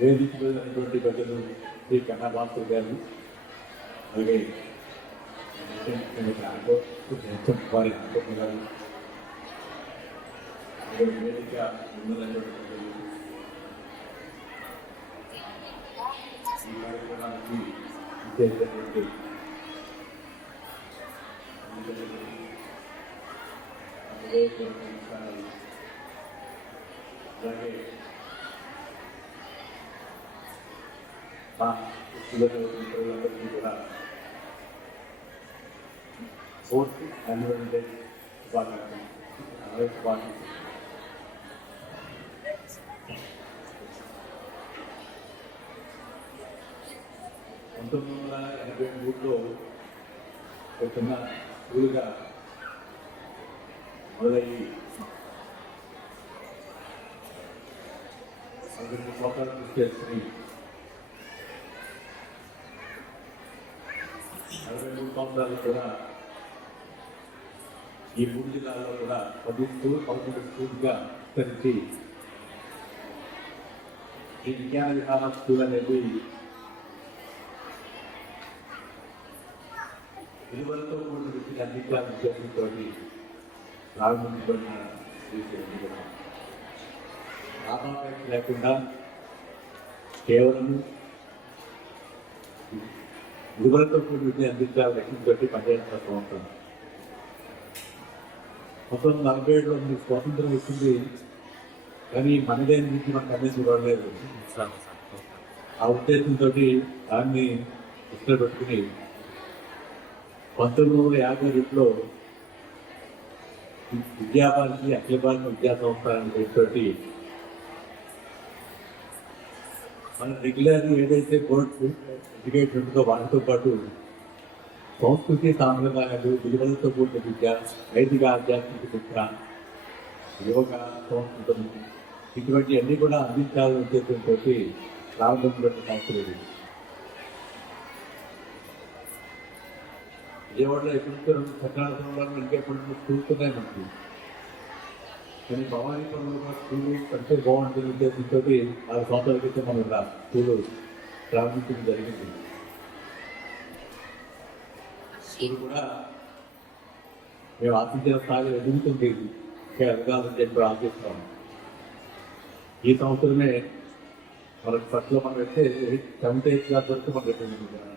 వేదిక మీద పెద్దలు శ్రీ కన్నా భాస్కర్ గారు, అలాగే వారి అనుకోని గారు, వేదిక ఉన్నటువంటి పెద్దలు, ఈ కార్యక్రమానికి ఇచ్చేటటువంటి అలాగే మా పిల్లలందరికీ కూడా 4th Annual Day శుభాకాంక్షలు. 1983లో ఒక చిన్న స్కూల్గా మొదలయ్యి 12 సంవత్సరాలు కృషి చేసుకుని 63 సంవత్సరాలు కూడా ఈ 3 జిల్లాల్లో కూడా 10 స్కూల్ 11 స్కూల్గా విస్తరించి ఈ విజ్ఞాన విహార స్కూల్ అనేది విలువలతో కూడిన విద్యను అందించాలని ఉద్దేశంతో ప్రారంభించబడిన లాభాపేక్ష లేకుండా కేవలం విలువలతో కూడిన విద్యను అందించాలని లక్ష్యంతో పనిచేస్తున్న సంవత్సరం. మొత్తం 47లో మీకు స్వాతంత్రం వచ్చింది, కానీ మనదేని నుంచి మనకు అనేది చూడలేదు. ఆ ఉద్దేశంతో దాన్ని దృష్టిలో పెట్టుకుని 1952లో విద్యాభారతి అఖిల భారత విద్యా సంస్థ అనే పేరుతోటి మన రెగ్యులర్ ఏదైతే బోర్డ్ ఎడ్యుకేట్ ఉంటుందో వాటితో పాటు సంస్కృతి సాంప్రదాయాలు, విలువలతో కూడిన విద్య, నైతిక ఆధ్యాత్మిక విద్య, యోగ, సంస్కృతం ఇటువంటి అన్నీ కూడా అందించాలని ఉద్దేశంతో ప్రారంభంలోని సంస్థలు. విజయవాడలో ఎప్పుడు సకాలంలో ఇంకెప్పుడు చూస్తున్నాయి మనకి, కానీ భవానీపురంలో స్కూలు అంటే బాగుంటుంది ఉద్దేశంతో 6 సంవత్సరాల క్రితం మనం స్కూలు ప్రారంభించడం జరిగింది. స్కూల్ కూడా మేము ఆశించిన స్థాయిలో ఎదుగుతుంది, ఇంకా ఎదగాలని చెప్పి ఆశిస్తాము. ఈ సంవత్సరమే మనకు ఫస్ట్లో మనం అయితే 7th 8th క్లాస్ వరకు మనకి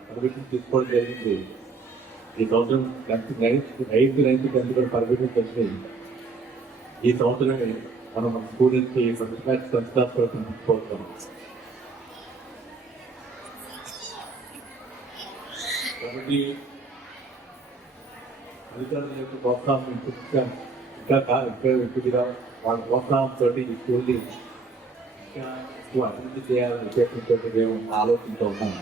పర్మిషన్ తీసుకోవడం జరిగింది. ఈ సంవత్సరం 9th 10th కూడా పర్మిషన్ వచ్చింది. ఈ సంవత్సరమే మనం మన స్టూడెంట్స్కి సంస్థాత్మక తీసుకోవచ్చాం. కాబట్టి అధికారుల యొక్క ప్రోత్సాహం ఇంకా ఎక్కువగా వాళ్ళ ప్రోత్సాహంతో ఈ స్కూల్ని ఇంకా ఎక్కువ అభివృద్ధి చేయాలని ఉద్దేశంతో మేము ఆలోచిస్తూ ఉన్నాం.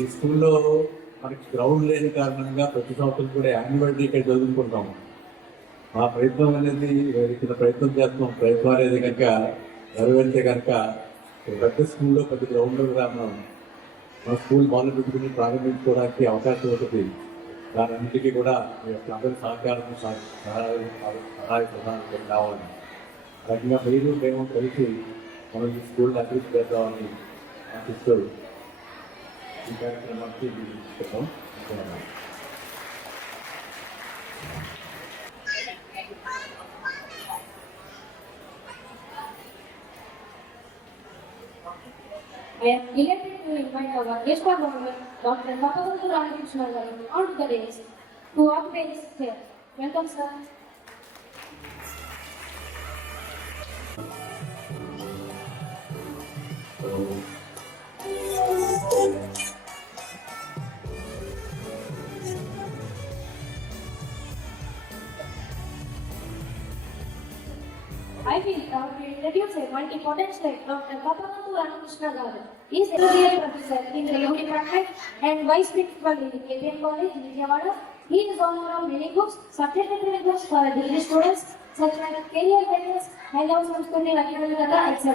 ఈ స్కూల్లో మనకి గ్రౌండ్ లేని కారణంగా ప్రతి సంవత్సరం కూడా యాన్యువల్ డే ఇక్కడ చదువుకుంటాము. మా ప్రయత్నం అనేది ఇక్కడ ప్రయత్నం చేస్తున్నాం. ప్రయత్నం అనేది కనుక నెరవేరితే కనుక పెద్ద స్కూల్లో పెద్ద గ్రౌండ్లో కూడా మన స్కూల్ మొదలు పెట్టుకుని ప్రారంభించుకోవడానికి అవకాశం ఉంటుంది. దానంతటికీ కూడా మీ యొక్క అందరి సహకారం సహాయ సహాయం కావాలి. రకంగా మీరు మేము కలిసి మనం ఈ స్కూల్ని అభివృద్ధి చేద్దామని ఆశిస్తూ ఈ కార్యక్రమానికి చెప్పాం. I am delighted to invite our guest of honor, Dr. Papagantu Ramakrishna Garu, onto the dais to occupy this chair. Welcome, sir. I feel proud to introduce a multi-potential Dr. Papagantu Ramakrishna Garu. He is associate professor in the Yoga Department and vice principal in the KPN College in Vijayawada. He is author of many books, certificate books for degree students such as Career Guidance, Hello Samskriti Vakyamala, etc.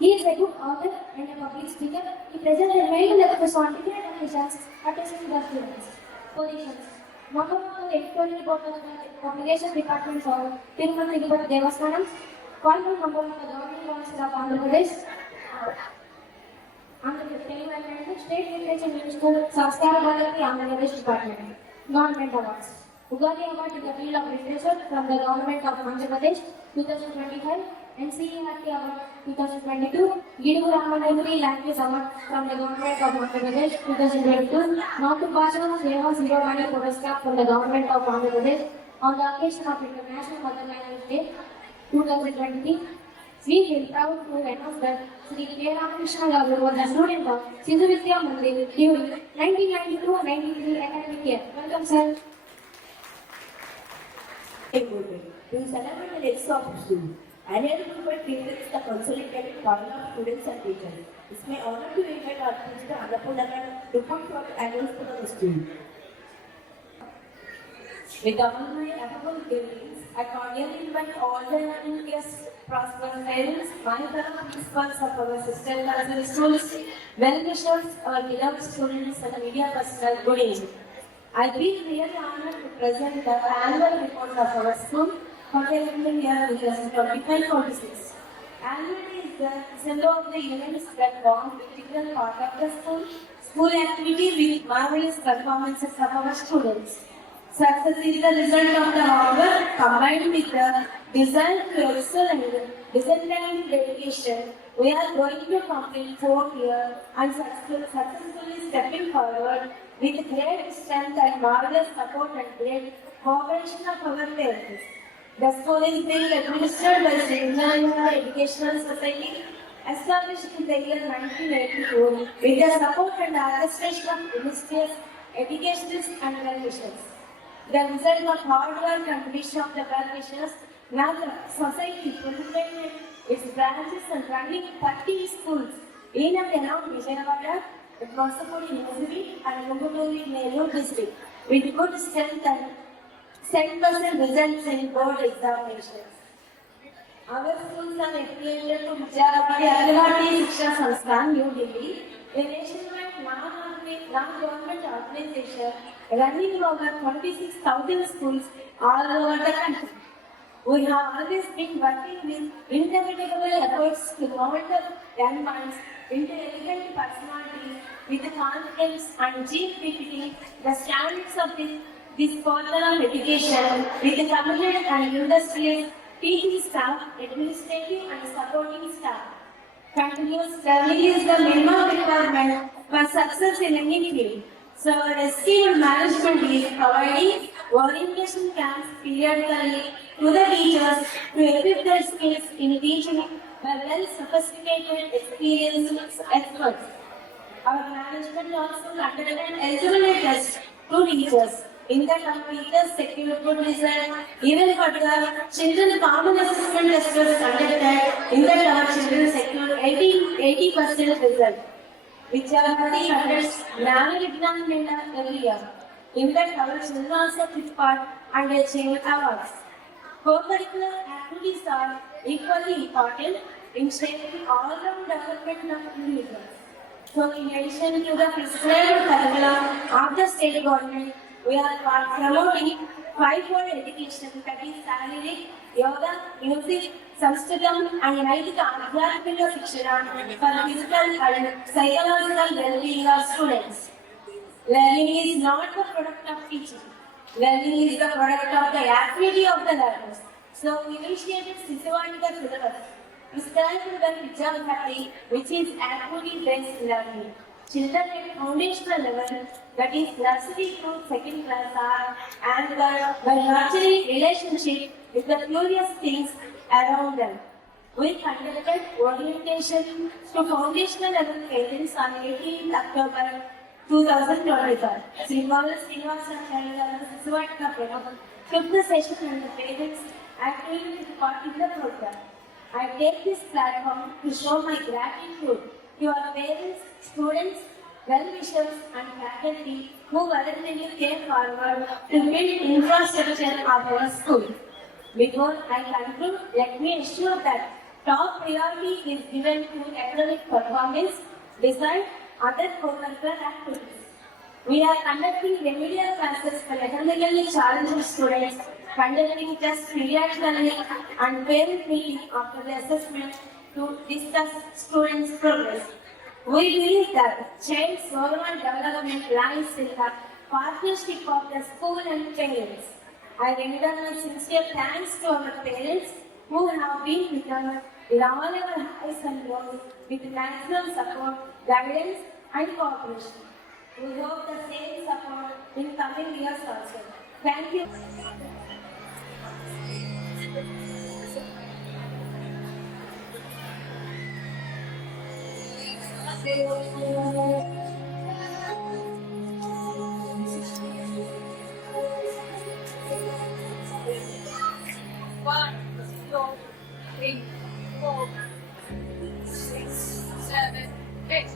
He is a good author and a public speaker. He presented many lectures on different occasions, addressing the students. Positions: Member of the Editorial Board of the Publication Department of Tirumala Tirupati Devasthanam, Final number of the Government Council of Andhra Pradesh. Telugu and State Literature Minister, Sanskara Bharati, Andhra Pradesh Department. Government Awards. Ugadi Award in the field of literature from the Government of Andhra Pradesh 2025. NCERT Award 2022. Gidugu Ramanagiri Language Award from the Government of Andhra Pradesh 2022. Nathu Bhashana Seva Siromani Puruskar from the Government of Andhra Pradesh on the occasion of International Mother Language Day 2020. We feel proud to announce that Sri K. Ramakrishna Garu was a student of Sindhu Vidya Mandir during 1992-93 academic year. Welcome, sir. To celebrate the legacy of students, annual movement presents the consolidated power of students and teachers. It's my honor to invite our teacher Annapurna to put forth annual for the students. With all my affable greetings, I cordially invite all the learning guests, prosperous parents, my fellow principals of our sister cousin schools, well-wishers, our beloved students, and the media personnel. Good evening. I feel really honored to present the annual report of our school for the academic year 2025-26. Annually is the symbol of the events that form the integral part of the school activity with marvelous performances of our students. Success is the result of the hard work combined with the desire to excel and disciplined dedication. We are going to complete 4th year and successfully stepping forward with great strength and marvelous support and great cooperation of our parents. The school is being administered by Sri Vijayanagar Educational Society, established in the year 1982 with the support and administration of illustrious educationists and well-wishers. The result of hard work and wish of the well-wishers, now the society proliferated its branches and running 30 schools in and around Vijayawada, the Kosapudi University and Mungunturi Nellore district with good strength and 100% results in board examinations. Our schools are affiliated to Vijayawada Agarwadi Shiksha Sansthan, New Delhi, a nationwide non-government organization running over 26,000 schools all over the country. We have always been working with indefatigable efforts to mold the young minds into elegant personalities with the confidence and achieve the standards of this portal of education with the committed and industrious teaching staff, administrative and supporting staff. Continuous learning is the minimum requirement for success in any field. So our esteemed management is providing orientation camps periodically to the teachers to equip their skills in teaching by well-sophisticated, experienced experts. Our management also conducted an eligibility test to teachers. In that our teachers secured good result. Even for the children, common assessment test was conducted. In that our children secured 80% result. Which are the hundreds national examination every year. In fact, our children also took part and achieved awards. Co-curricular activities are equally important in shaping all-round development of individuals. So, in addition to the prescribed curriculum of the state government, we are promoting 5-fold education, that is Shareerik, Yoga, Music, Sanskritam and Naidika Adhyatmika Shikshana for physical and psychological well-being of students. Learning is not the product of teaching. Learning is the product of the activity of the learners. So we initiated Sisavanika syllabus prescribed by Vidyabharati, which is activity-based learning. Children at foundational level, that is nursery to 2nd class, are anchored by nurturing relationship with the curious things around them. We conducted orientation to foundational level parents on 18th October 2025. Sri Srinivasan Sisavanika Pranam took the session and the parents actively took part in the program. I take this platform to show my gratitude to our parents, students, well-wishers and faculty who voluntarily came forward to build infrastructure of our school. Before I conclude, let me assure that top priority is given to academic performance, design, other co-curricular activities. We are conducting remedial classes for academically challenged students conducting tests periodically and parent meeting after the assessment to discuss students' progress. We believe that child's overall development lies in the partnership of the school and parents. I render my sincere thanks to our parents who have been with us in all our highs and lows with maximum support, guidance and cooperation. We hope the same support in coming years also. Thank you. One, two, three, four, 6, 7, 8.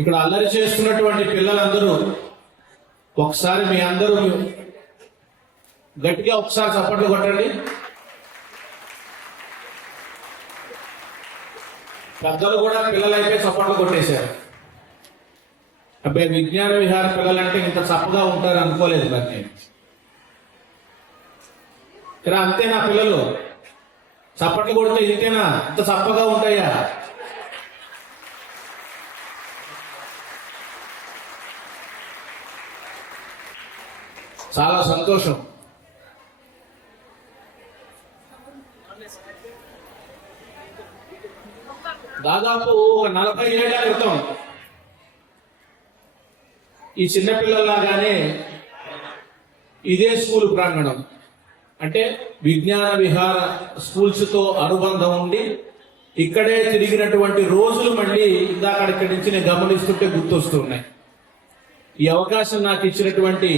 ఇక్కడ అల్లరి చేస్తున్నటువంటి పిల్లలందరూ ఒకసారి మీ అందరూ గట్టిగా ఒకసారి చప్పట్లు కొట్టండి. పెద్దలు కూడా పిల్లలైతే చప్పట్లు కొట్టేశారు. అబ్బాయి విజ్ఞాన విహార పిల్లలంటే ఇంత చప్పగా ఉంటారు అనుకోలేదు మరి నేను. ఇలా అంతేనా పిల్లలు? చప్పట్లు కొడితే ఇంతేనా? ఇంత చప్పగా ఉంటాయా? చాలా సంతోషం. దాదాపు 40 ఏళ్ల క్రితం ఈ చిన్నపిల్లలాగానే ఇదే స్కూల్ ప్రాంగణం అంటే విజ్ఞాన విహార స్కూల్స్తో అనుబంధం ఉండి ఇక్కడే తిరిగినటువంటి రోజులు మళ్ళీ ఇందాక ఇక్కడి నుంచి నేను గమనిస్తుంటే గుర్తొస్తున్నాయి. ఈ అవకాశం నాకు ఇచ్చినటువంటి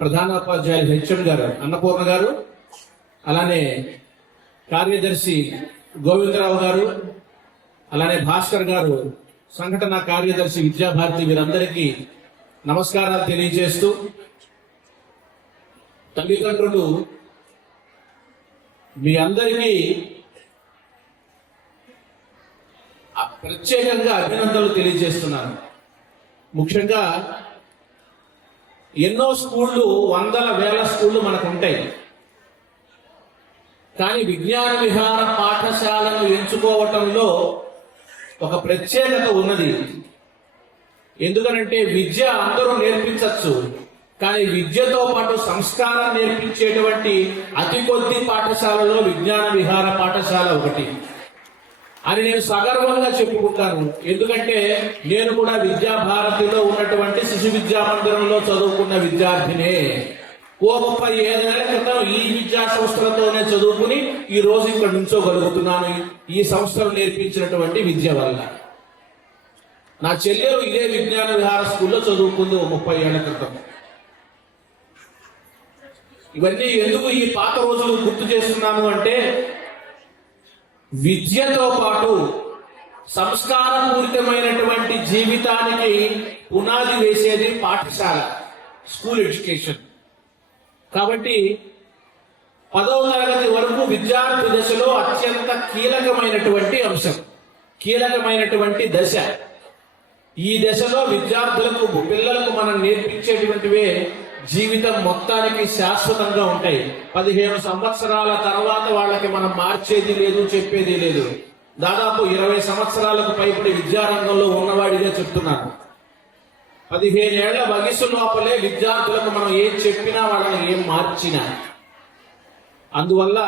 ప్రధానోపాధ్యాయులు హెచ్ఎం గారు అన్నపూర్ణ గారు, అలానే కార్యదర్శి గోవిందరావు గారు, అలానే భాస్కర్ గారు సంఘటన కార్యదర్శి విద్యాభారతి, వీరందరికీ నమస్కారాలు తెలియజేస్తూ తల్లిదండ్రులు మీ అందరికీ ప్రత్యేకంగా అభినందనలు తెలియజేస్తున్నాను. ముఖ్యంగా ఎన్నో స్కూళ్ళు, వందల వేల స్కూళ్ళు మనకు ఉంటాయి. కానీ విజ్ఞాన విహార పాఠశాలను ఎంచుకోవటంలో ఒక ప్రత్యేకత ఉన్నది. ఎందుకనంటే విద్య అందరూ నేర్పించవచ్చు, కానీ విద్యతో పాటు సంస్కారం నేర్పించేటువంటి అతి కొద్ది పాఠశాలలో విజ్ఞాన విహార పాఠశాల ఒకటి. అని నేను సగర్వంగా చెప్పుకుంటాను. ఎందుకంటే నేను కూడా విద్యాభారతిలో ఉన్నటువంటి శిశు విద్యా మందిరంలో చదువుకున్న విద్యార్థినే. 35 ఏళ్ల క్రితం ఈ విద్యా సంస్థలతోనే చదువుకుని ఈ రోజు ఇక్కడ నుంచోగలుగుతున్నాను, ఈ సంస్థలు నేర్పించినటువంటి విద్య వల్ల. నా చెల్లెలు ఇదే విజ్ఞాన విహార స్కూల్లో చదువుకుంది 30 ఏళ్ల క్రితం. ఇవన్నీ ఎందుకు ఈ పాత రోజులు గుర్తు చేస్తున్నాను అంటే, విద్యతో పాటు సంస్కారపూరితమైనటువంటి జీవితానికి పునాది వేసేది పాఠశాల, స్కూల్ ఎడ్యుకేషన్. కాబట్టి 10వ తరగతి వరకు విద్యార్థి దశలో అత్యంత కీలకమైనటువంటి అంశం, కీలకమైనటువంటి దశ. ఈ దశలో విద్యార్థులకు, పిల్లలకు మనం నేర్పించేటువంటివే జీవితం మొత్తానికి శాశ్వతంగా ఉంటాయి. 15 సంవత్సరాల తర్వాత వాళ్ళకి మనం మార్చేది లేదు, చెప్పేది లేదు. దాదాపు 20 సంవత్సరాలకు పైబడి విద్యారంగంలో ఉన్నవాడిగా చెప్తున్నాను. 15 ఏళ్ల వయసు లోపలే విద్యార్థులకు మనం ఏం చెప్పినా, వాళ్ళని ఏం మార్చినా, అందువల్ల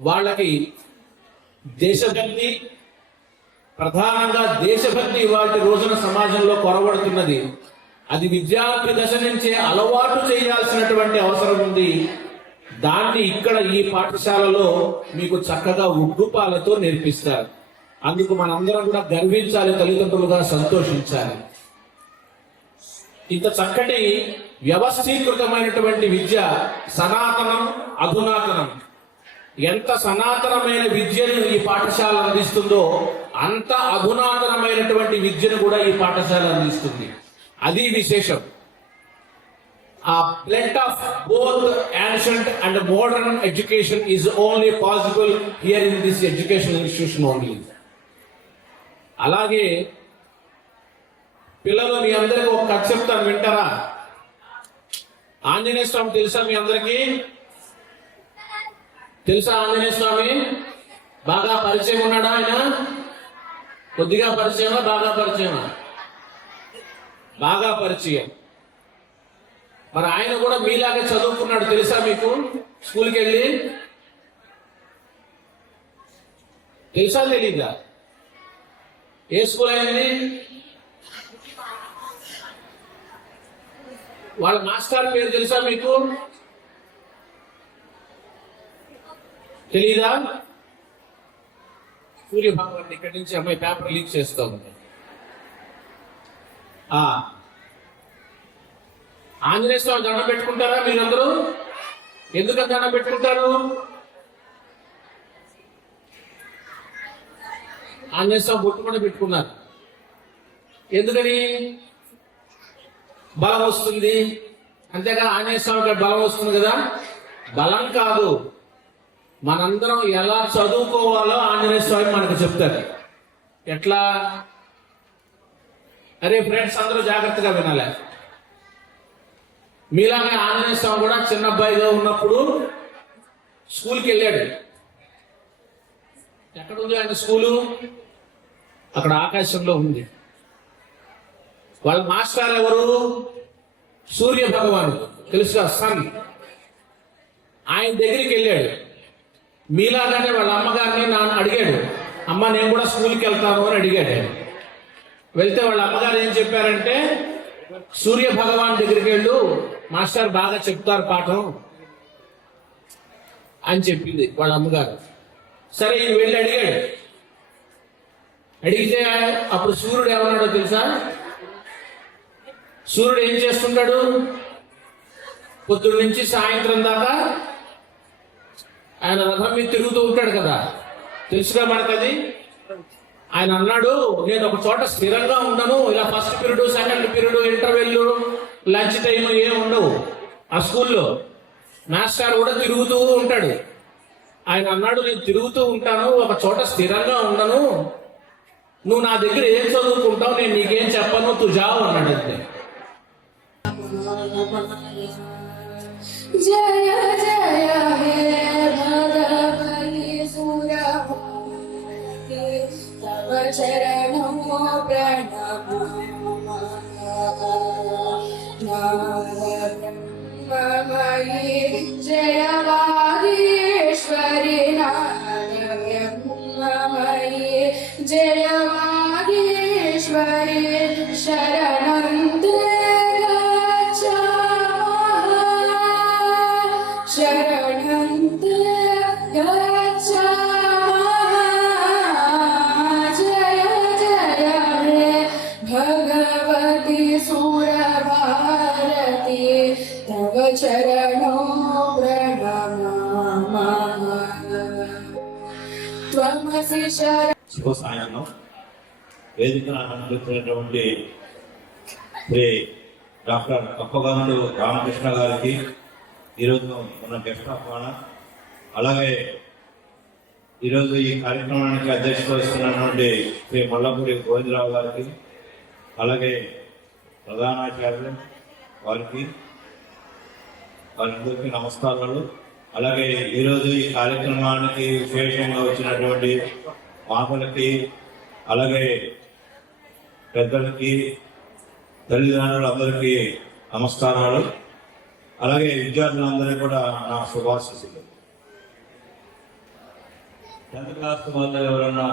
వాళ్ళకి దేశభక్తి, ప్రధానంగా దేశభక్తి ఇవాళ రోజున సమాజంలో కొరవడుతున్నది. అది విద్యార్థి దశ నుంచే అలవాటు చేయాల్సినటువంటి అవసరం ఉంది. దాన్ని ఇక్కడ ఈ పాఠశాలలో మీకు చక్కగా ఉగ్గుపాలతో నేర్పిస్తారు. అందుకు మనందరం కూడా గర్వించాలి, తల్లిదండ్రులుగా సంతోషించాలి. ఇంత చక్కటి వ్యవస్థీకృతమైనటువంటి విద్య సనాతనం, అధునాతనం. ఎంత సనాతనమైన విద్యను ఈ పాఠశాల అందిస్తుందో అంత అధునాతనమైనటువంటి విద్యను కూడా ఈ పాఠశాల అందిస్తుంది. అది విశేషం. ఆ blend of both ancient and modern education is only possible here in this educational institution only. అలాగే పిల్లలు, మీ అందరికీ ఒక కథ చెప్తాను, వింటారా? ఆంజనేయ స్వామి తెలుసా మీ అందరికీ? తెలుసా ఆంజనేయ స్వామి? బాగా పరిచయం ఉన్నాడా ఆయన? కొద్దిగా పరిచయమా, బాగా పరిచయమా? బాగా పరిచయం. మరి ఆయన కూడా మీలాగే చదువుకున్నాడు, తెలుసా మీకు? స్కూల్కి వెళ్ళి తెలుసా, తెలీదా? ఏ స్కూల్ అయింది? వాళ్ళ మాస్టర్ పేరు తెలుసా మీకు? తెలీదా? సూర్య భగవాన్ ఇక్కడి నుంచి అమ్మాయి పేపర్ లీక్ చేస్తా ఉంది. ఆంజనేయ స్వామి దండం పెట్టుకుంటారా మీరందరూ? ఎందుకని దండం పెట్టుకుంటారు? ఆంజనేయ స్వామి బొట్టు కూడా పెట్టుకున్నారు. ఎందుకని? బలం వస్తుంది, అంతేగా. ఆంజనేయ స్వామికి బలం వస్తుంది కదా. బలం కాదు, మనందరం ఎలా చదువుకోవాలో ఆంజనేయ స్వామి మనకు చెప్తారు. ఎట్లా? అరే ఫ్రెండ్స్, అందరూ జాగ్రత్తగా వినాలి. మీలాగే ఆంజనేయ స్వామి కూడా చిన్న అబ్బాయిగా ఉన్నప్పుడు స్కూల్కి వెళ్ళాడు. ఎక్కడుంది ఆయన స్కూలు? అక్కడ ఆకాశంలో ఉంది. వాళ్ళ మాస్టర్ ఎవరు? సూర్య భగవాన్, తెలుసుగా, సన్. ఆయన దగ్గరికి వెళ్ళాడు. మీలాగానే వాళ్ళ అమ్మగారిని నాన్న అడిగాడు, అమ్మ నేను కూడా స్కూల్కి వెళ్తాను అని అడిగాడు. వెళ్తే వాళ్ళ అమ్మగారు ఏం చెప్పారంటే, సూర్య భగవాన్ దగ్గరికి వెళ్ళు, మాస్టర్ బాగా చెప్తారు పాఠం అని చెప్పింది వాళ్ళ అమ్మగారు. సరే ఈయన వెళ్ళి అడిగాడు. అడిగితే అప్పుడు సూర్యుడు ఏమన్నాడో తెలుసా? సూర్యుడు ఏం చేస్తుంటాడు? పొద్దున్న నుంచి సాయంత్రం దాకా ఆయన రథం మీద తిరుగుతూ ఉంటాడు కదా, తెలుసుగా మనకది. ఆయన అన్నాడు, నేను ఒక చోట స్థిరంగా ఉండను. ఇలా first period, second period, interval, lunch time ఏం ఉండవు ఆ స్కూల్లో. మాస్టర్ కూడా తిరుగుతూ ఉంటాడు. ఆయన అన్నాడు, నేను తిరుగుతూ ఉంటాను, ఒక చోట స్థిరంగా ఉండను. నువ్వు నా దగ్గర ఏం చదువుకుంటావు, నేను నీకేం చెప్పను, తు జావు అన్నాడు. అంతే. జయ జయ హే భగవతి సురభారతి, తవ చరణో ప్రణమో బ్రహ్మమయీ జయ వాగీశ్వరి నారాయణ शरणन्ते गच्छामः जय जय हे भगवती सुरभारती तव चरणो प्रणमामः त्वमसि शरण శుభ సాయంత్రం వేదికను అలంకరించినటువంటి శ్రీ డాక్టర్ కప్పగండు రామకృష్ణ గారికి ఈరోజు మన గెస్ట్ ఆఫ్ ఆనర్, అలాగే ఈరోజు ఈ కార్యక్రమానికి అధ్యక్షత వహిస్తున్నటువంటి శ్రీ మల్లపూడి గోవిందరావు గారికి, అలాగే ప్రధానాచార్యులు వారికి వారందరికీ నమస్కారాలు. అలాగే ఈరోజు ఈ కార్యక్రమానికి విశేషంగా వచ్చినటువంటి మాతలకి, అలాగే పెద్దలకి, తల్లిదండ్రులందరికీ నమస్కారాలు. అలాగే విద్యార్థులందరికీ కూడా నా శుభాశీస్సులు. 10th క్లాస్ వాళ్ళు ఎవరన్నా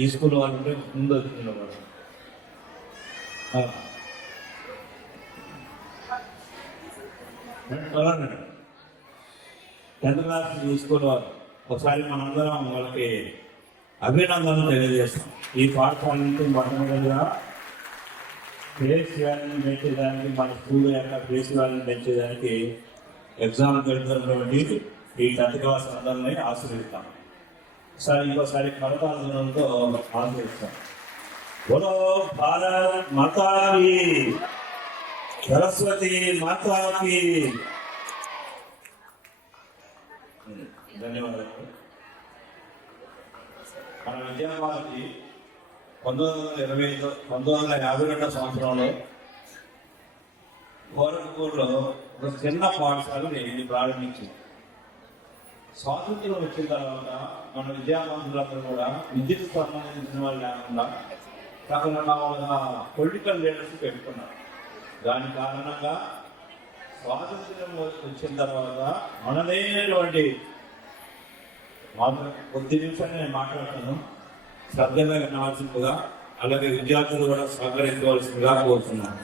ఈ స్కూల్ వాళ్ళు ఉంటే ముందు వచ్చినవారు 10th క్లాస్ ఈ స్కూల్ వాళ్ళు ఒకసారి మనందరం వాళ్ళకి అభినందనలు తెలియజేస్తాం. ఈ పాఠశాల నుంచి మొట్టమొదటిగా ఫేస్ వాల్యూని పెంచేదానికి, మన స్కూల్ యొక్క ఫేస్ వాల్యూని పెంచేదానికి ఎగ్జామ్ పెడుతున్నటువంటి ఈ 10th క్లాస్ అందరినీ ఆశీర్వదిస్తాం. ఇంకోసారి కరతాళంతో ఆశీర్వదిస్తాం. బోలో భారత్ మాతాకి, సరస్వతి మాతాకి. ధన్యవాదాలు. మన విద్యాభారతి 1952 సంవత్సరంలో గోరఖ్పూర్లో ఒక చిన్న పాఠశాలని ఇది ప్రారంభించింది. స్వాతంత్రం వచ్చిన తర్వాత మన విద్యావంతులందరూ కూడా విద్యకు సంబంధించిన వాళ్ళు లేకుండా రకరకాల పొలిటికల్ లీడర్స్ పెట్టుకున్నారు. దాని కారణంగా స్వాతంత్రం వచ్చిన తర్వాత మనదైనటువంటి కొద్ది నిమిషాలు నేను మాట్లాడుతాను, శ్రద్ధగా వినవలసిందిగా, అలాగే విద్యార్థులు కూడా సహకరించవలసిందిగా కోరుతున్నాను.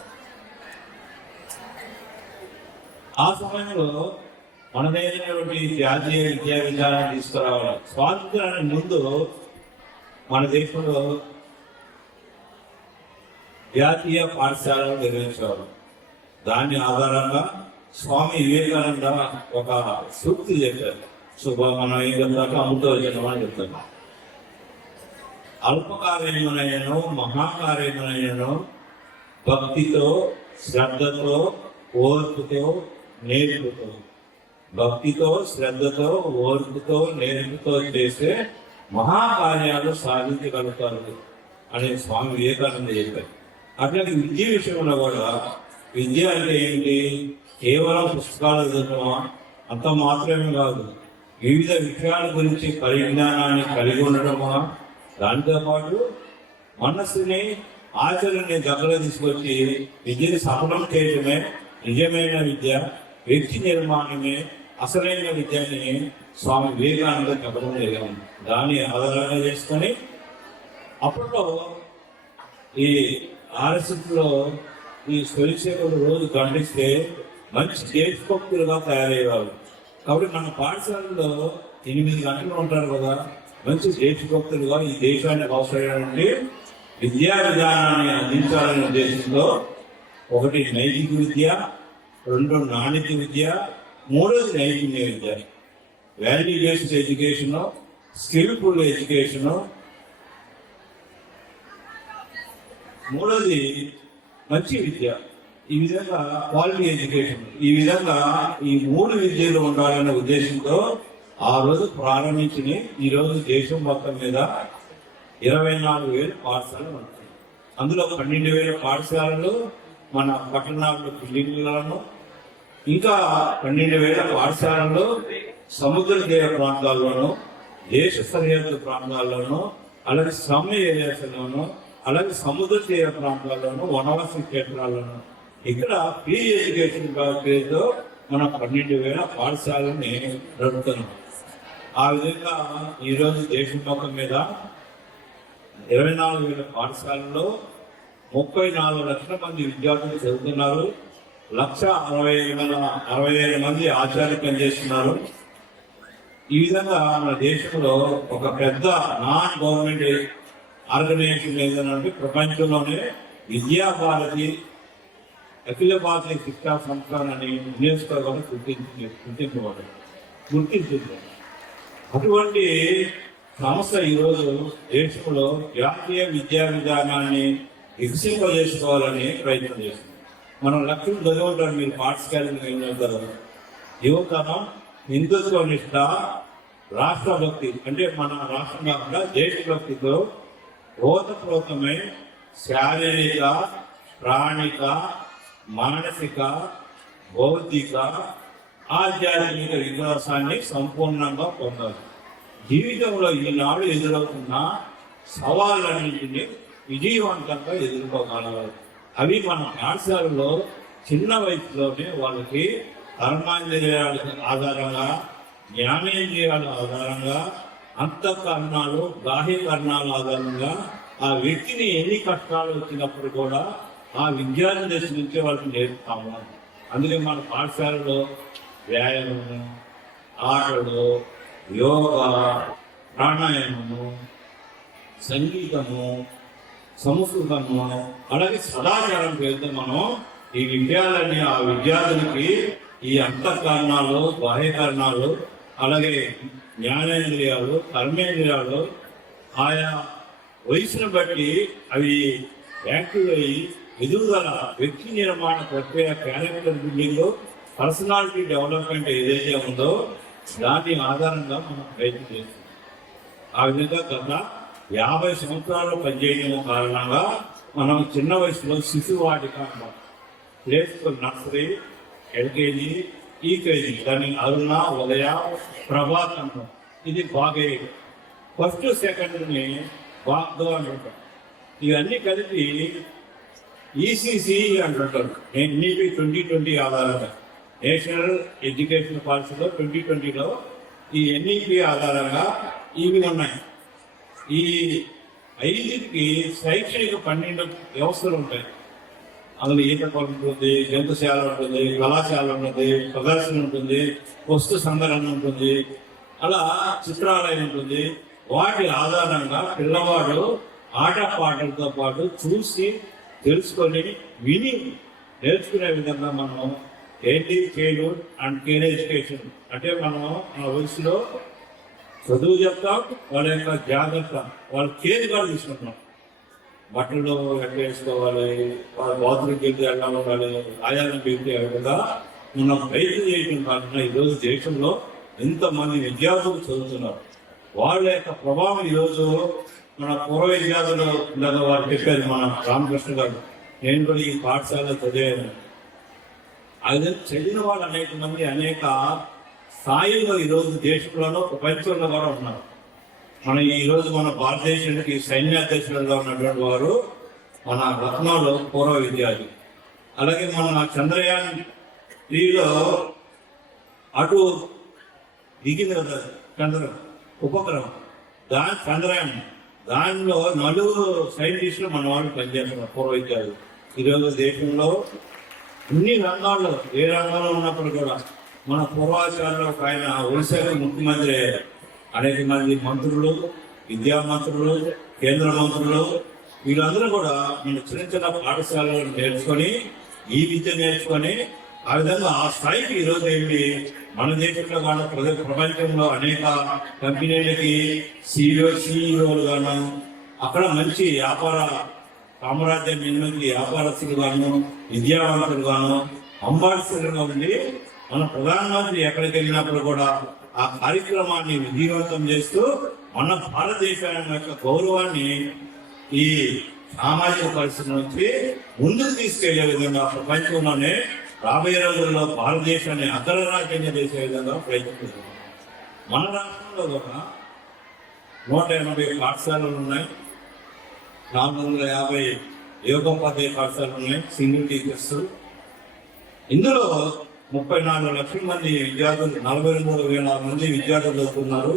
ఆ సమయంలో మనదైనటువంటి జాతీయ విద్యా విధానాన్ని తీసుకురావాలి. స్వాతంత్రానికి ముందు మన దేశంలో జాతీయ పాఠశాలలు నిర్వహించేవారు. దాని ఆధారంగా స్వామి వివేకానంద ఒక సూక్తి చెప్పారు. మనం ఏం చెప్తాక అమృతవచనమని చెప్తాను. అల్పకార్యమునైనను మహాకార్యమునైనను భక్తితో, శ్రద్ధతో, ఓర్పుతో, నేర్పుతో, భక్తితో, శ్రద్ధతో, ఓర్పుతో, నేర్పుతో చేసే మహాకార్యాలు సాధించగలుగుతారు అని స్వామి వివేకానంద చెప్పారు. అట్లాగే విద్య విషయంలో కూడా విద్య అంటే ఏంటి? కేవలం పుస్తకాలు చదవడమా అంత మాత్రమే కాదు, వివిధ విషయాల గురించి పరిజ్ఞానాన్ని కలిగి ఉండడమా, దాంతోపాటు మనస్సుని, ఆచరణని దగ్గర తీసుకొచ్చి విద్యని సఫలం చేయడమే నిజమైన విద్య, వ్యక్తి నిర్మాణమే అసలైన విద్యని స్వామి వివేకానంద చెప్పడం జరిగాము. దాన్ని ఆధారంగా చేసుకొని అప్పట్లో ఈ RSSలో ఈ స్వచ్ఛకులు రోజు ఖండిస్తే మంచి దేశభక్తులుగా తయారయ్యేవారు. కాబట్టి మన పాఠశాలలో 8 గంటలు ఉంటారు కదా, మంచి దేశభక్తులుగా ఈ దేశానికి అవసరమైనటువంటి విద్యా విధానాన్ని అందించాలనే ఉద్దేశంతో 1 నైతిక విద్య, 2 నాణ్యత విద్య, 3 నైపుణ్య విద్య, value based education, skillful education, 3 మంచి విద్య. ఈ విధంగా క్వాలిటీ ఎడ్యుకేషన్, ఈ విధంగా ఈ 3 విద్యలు ఉండాలనే ఉద్దేశంతో ఆ రోజు ప్రారంభించి ఈ రోజు దేశం మొత్తం మీద 24,000 పాఠశాలలు ఉంటాయి. అందులో 12,000 పాఠశాలలు మన పట్టణాల్లో బిల్డింగ్లను, ఇంకా 12,000 పాఠశాలలు సముద్ర తీర ప్రాంతాల్లోనూ, దేశ సరిహద్దు ప్రాంతాల్లోనూ, అలాగే సమ్మె ఏరియాస్లోనూ, అలాగే సముద్ర తీర ప్రాంతాల్లోనూ, వనవాస క్షేత్రాల్లోనూ ఇక్కడ ఫ్రీ ఎడ్యుకేషన్ పేరుతో మనం 12,000 పాఠశాలని నడుపుతున్నాం. ఆ విధంగా ఈరోజు దేశం మొత్తం మీద 24,000 పాఠశాలలో 34 లక్షల మంది విద్యార్థులు చదువుతున్నారు. 1,60,000 మంది ఆచార్యులు పనిచేస్తున్నారు. ఈ విధంగా మన దేశంలో ఒక పెద్ద నాన్ గవర్నమెంట్ ఆర్గనైజేషన్ ఏదంటే ప్రపంచంలోనే విద్యాభారతి అఖిల భారతీయ శిక్షా సంస్థానాన్ని యునెస్కో కూడా గుర్తించింది. అటువంటి సంస్థ ఈరోజు దేశంలో జాతీయ విద్యా విధానాన్ని వికసింపజేసుకోవాలని ప్రయత్నం చేస్తుంది. మనం లక్ష్యం చదువుతారు, మీరు పాఠశాలను ఏమవుతారు, యువతనం, హిందుత్వ నిష్ట, రాష్ట్రభక్తి అంటే మన రాష్ట్రం కాకుండా దేశభక్తితో ఓతప్రోతమై శారీరక, ప్రాణిక, మానసిక, బౌద్ధిక, ఆధ్యాత్మిక వికాసాన్ని సంపూర్ణంగా పొందాలి. జీవితంలో ఈనాడు ఎదురవుతున్న సవాళ్ళన్నింటినీ విజయవంతంగా ఎదుర్కోగలగాలి. అవి మన పాఠశాలలో చిన్న వయసులోనే వాళ్ళకి కర్మాంద్రియాల ఆధారంగా, జ్ఞానేంద్రియాల ఆధారంగా, అంతఃకరణాలు, బాహ్యకరణాల ఆధారంగా ఆ వ్యక్తిని ఎన్ని కష్టాలు వచ్చినప్పుడు కూడా ఆ విద్యార్థి దశ నుంచి వాళ్ళకి నేర్పుతాము. అందుకే మన పాఠశాలలో వ్యాయామము, ఆటలు, యోగా, ప్రాణాయామము, సంగీతము, సంస్కృతము, అలాగే సదాచారం పేరుతో మనం ఈ విషయాలన్నీ ఆ విద్యార్థులకి ఈ అంతఃకరణాలు, బాహ్యకరణాలు, అలాగే జ్ఞానేంద్రియాలు, కర్మేంద్రియాలు ఆయా వయసును బట్టి అవి యాక్టివ్ అయ్యి ఎదుగుదల, వ్యక్తి నిర్మాణ ప్రక్రియ, క్యారెక్టర్ బిల్డింగ్, పర్సనాలిటీ డెవలప్మెంట్ ఏదైతే ఉందో దాని ఆధారంగా మనం ప్రయత్నం చేస్తున్నాం. ఆ విధంగా గత 50 సంవత్సరాలు పనిచేయడం కారణంగా మనం చిన్న వయసులో శిశువాటిక అన్నమాట, play school, nursery, LKG, EKG, దాని అరుణ, ఉదయ, ప్రభాత్ అంటాం. ఇది బాగా ఫస్ట్ సెకండ్ని బాగ్దో అంటుంటాం. ఇవన్నీ కలిపి ఈసీసీ అంటుంటారు. ఎన్ఈపి 2020 ఆధారంగా నేషనల్ ఎడ్యుకేషన్ పాలసీలో 2020లో ఈ ఎన్ఈపి ఆధారంగా ఇవి ఉన్నాయి. ఈ 5కి శైక్షణిక 12 వ్యవస్థలు ఉంటాయి. అందులో ఈత ఉంటుంది, జంతుశాల ఉంటుంది, కళాశాల ఉంటుంది, ప్రదర్శన ఉంటుంది, వస్తు సంగ్రహణ ఉంటుంది, అలా చిత్రాలయం ఉంటుంది. వాటి ఆధారంగా పిల్లవాడు ఆట పాటలతో పాటు చూసి, తెలుసుకొని, విని నేర్చుకునే విధంగా మనం ఏంటి చైల్డ్హుడ్ అండ్ కేర్ ఎడ్యుకేషన్ అంటే మనం ఆ వయసులో చదువు చెప్తాం, వాళ్ళ యొక్క జాగ్రత్త, వాళ్ళ కేర్ కూడా తీసుకుంటున్నాం. బట్టలు ఎట్లా వేసుకోవాలి, వాళ్ళ బాత్రూమ్కి వెళ్తే ఎలా ఉండాలి, ఆయాలను పెడితే విధంగా మనం ప్రయత్నం చేయడం కాకుండా ఈరోజు దేశంలో ఎంతమంది విద్యార్థులు చదువుతున్నారు. వాళ్ళ యొక్క ప్రభావం ఈరోజు మన పూర్వ విద్యార్థులు ఇందాక వారు చెప్పారు, మన రామకృష్ణ గారు, నేను కూడా ఈ పాఠశాలలో చదివాను. అది చదివిన వాళ్ళు అనేక మంది అనేక స్థాయిలో ఈరోజు దేశంలోనూ ప్రపంచంలో కూడా ఉన్నారు. ఈరోజు మన భారతదేశానికి సైన్యాధ్యక్షులుగా ఉన్నటువంటి వారు మన రత్నంలో పూర్వ విద్యార్థి. అలాగే మన చంద్రయాన్ 3లో అటు దిగిన చంద్రం ఉపగ్రహం, చంద్రయాన్ దానిలో 4 సైంటిస్టులు మన వాళ్ళు పనిచేస్తున్నారు పూర్వ విద్యార్థులు. ఈరోజు దేశంలో అన్ని రంగాల్లో, ఏ రంగంలో ఉన్నప్పుడు కూడా మన పూర్వాచారంలో ఒక ఆయన ఒడిశాలో ముఖ్యమంత్రి అయ్యారు. అనేక మంది మంత్రులు, విద్యా మంత్రులు, కేంద్ర మంత్రులు, వీళ్ళందరూ కూడా మన చిన్న చిన్న పాఠశాలలో నేర్చుకొని, ఈ విద్య నేర్చుకొని, ఆ విధంగా ఆ స్థాయికి ఈరోజు ఏంటి మన దేశంలో కానీ ప్రపంచంలో అనేక కంపెనీలకి సిఇఓలు గాను, అక్కడ మంచి వ్యాపార సామ్రాజ్యం నిర్మించి వ్యాపారస్తులు గాను, విద్యావంతులు గాను, అంబాసిడర్గా ఉండి మన ప్రధానమంత్రి ఎక్కడికి వెళ్ళినప్పుడు కూడా ఆ కార్యక్రమాన్ని విజయవంతం చేస్తూ మన భారతదేశం యొక్క గౌరవాన్ని ఈ సామాజిక పరిస్థితి నుంచి ముందుకు తీసుకెళ్లే విధంగా ప్రపంచంలోనే రాబోయే రోజుల్లో భారతదేశాన్ని అగ్రరాజ్యంగా చేసే విధంగా ప్రయత్నిస్తున్నాం. మన రాష్ట్రంలో కూడా 180 పాఠశాలలు ఉన్నాయి, 450 యోగోపాధ్యాయ పాఠశాలలు ఉన్నాయి, సింగిల్ టీచర్స్. ఇందులో 34 లక్షల మంది విద్యార్థులు, 43,000 మంది విద్యార్థులు చదువుతున్నారు,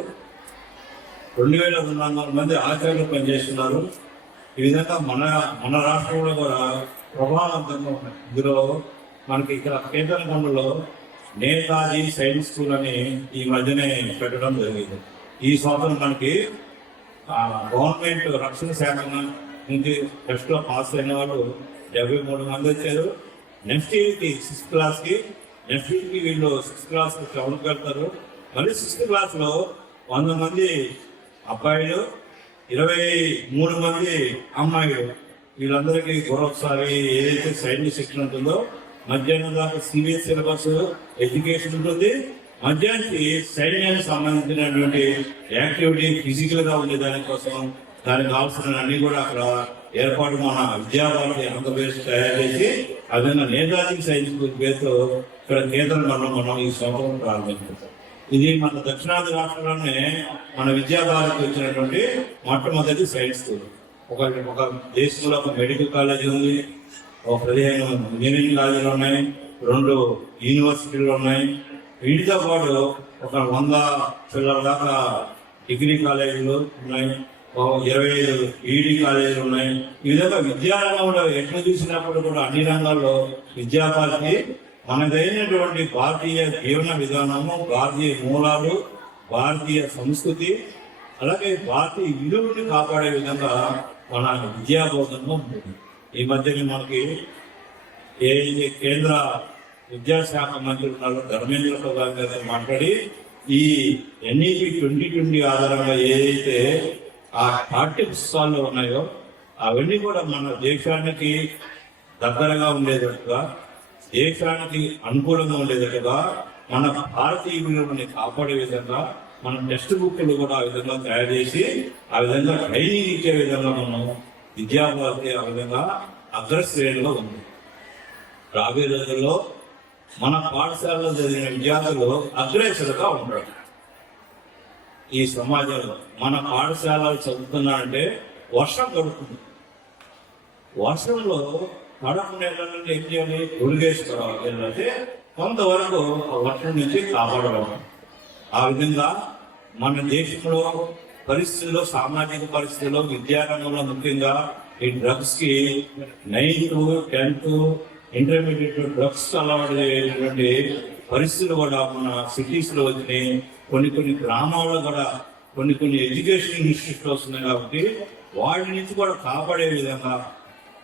2,200 మంది ఆచార్యులు పనిచేస్తున్నారు. ఈ విధంగా మన రాష్ట్రంలో కూడా ప్రభావవంతంగా ఉన్నాయి. ఇందులో మనకి ఇక్కడ కేంద్రంలో నేతాజీ సైన్స్ స్కూల్ అని ఈ మధ్యనే పెట్టడం జరిగింది. ఈ సంవత్సరం మనకి గవర్నమెంట్ రక్షణ శాఖ నుంచి టెస్ట్ లో పాస్ అయిన వాళ్ళు 73 మంది వచ్చారు. నెక్స్ట్ ఇయర్కి 6th క్లాస్కి, నెక్స్ట్ ఇయర్కి వీళ్ళు 6th క్లాస్ చదువుకు వెళ్తారు. మళ్ళీ 6th క్లాస్లో 100 మంది అబ్బాయిలు, 23 మంది అమ్మాయిలు. వీళ్ళందరికీ ఒకసారి ఏదైతే సైన్స్ శిక్షణ ఉంటుందో మధ్యాహ్నం దాకా సిబిఎస్ సిలబస్ ఎడ్యుకేషన్ ఉంటుంది. మధ్యాహ్నానికి సైన్యానికి సంబంధించినటువంటి యాక్టివిటీ ఫిజికల్ గా ఉండే దానికోసం దానికి కావాల్సిన అన్ని కూడా అక్కడ ఏర్పాటు మన విద్యాభారతి ఆంధ్రప్రదేశ్ తయారు చేసి అదైనా నేతాజీ సైన్స్ స్కూల్ పేరుతో ఇక్కడ కేంద్రంలో మనం ఈ సంవత్సరం ప్రారంభించాం. ఇది మన దక్షిణాది రాష్ట్రంలోనే మన విద్యాభారతి వచ్చినటువంటి మొట్టమొదటి సైన్స్ స్కూల్. ఒక దేశంలో ఒక మెడికల్ కాలేజీ ఉంది, ఒక 15 ఇంజనీరింగ్ కాలేజీలు ఉన్నాయి, 2 యూనివర్సిటీలు ఉన్నాయి. వీటితో పాటు ఒక 100 పిల్లల దాకా డిగ్రీ కాలేజీలు ఉన్నాయి, 25 ఈడీ కాలేజీలు ఉన్నాయి. ఈ విధంగా విద్యారంగంలో ఎట్లు చూసినప్పుడు కూడా అన్ని రంగాల్లో విద్యాభారతి మనదైనటువంటి భారతీయ జీవన విధానము, భారతీయ మూలాలు, భారతీయ సంస్కృతి, అలాగే భారతీయ విలువని కాపాడే విధంగా మన విద్యాబోధనలో ఉంటుంది. ఈ మధ్యనే మనకి ఏదైతే కేంద్ర విద్యాశాఖ మంత్రి ఉన్నారో ధర్మేంద్ర ప్రధాన్ గారు మాట్లాడి ఈ ఎన్ఈపి 2020 ఆధారంగా ఏదైతే ఆ పాఠ్య పుస్తకాల్లో ఉన్నాయో అవన్నీ కూడా మన దేశానికి దగ్గరగా ఉండేటట్టుగా, దేశానికి అనుకూలంగా ఉండేటట్టుగా, మన భారతీయ విలువని కాపాడే విధంగా మన టెక్స్ట్ బుక్లు కూడా ఆ విధంగా తయారు చేసి ఆ విధంగా ట్రైనింగ్ ఇచ్చే విధంగా మనం విద్యాభారతి ఆ విధంగా అగ్రశ్రేణిలో ఉంది. రాబోయే రోజుల్లో మన పాఠశాలలో చదివిన విద్యార్థులు అగ్రేసరుగా ఉంటారు. ఈ సమాజంలో మన పాఠశాలలు చదువుతున్నారంటే వర్షం పడుతుంది. వర్షంలో పడకుండా ఏం చేయాలి? ఉరిగేసుకోవాలి. ఏంటంటే కొంతవరకు వర్షం నుంచి కాపాడడం. ఆ విధంగా మన దేశంలో పరిస్థితుల్లో, సామాజిక పరిస్థితుల్లో, విద్యారంగంలో ముఖ్యంగా ఈ డ్రగ్స్ కి 9th, 10th, ఇంటర్మీడియట్ డ్రగ్స్ అలవాటు అయ్యేటువంటి పరిస్థితులు కూడా మన సిటీస్ లో వచ్చినాయి. కొన్ని గ్రామాల్లో కూడా కొన్ని ఎడ్యుకేషన్ ఇన్స్టిట్యూట్లు వస్తున్నాయి. కాబట్టి వాటి నుంచి కూడా కాపాడే విధంగా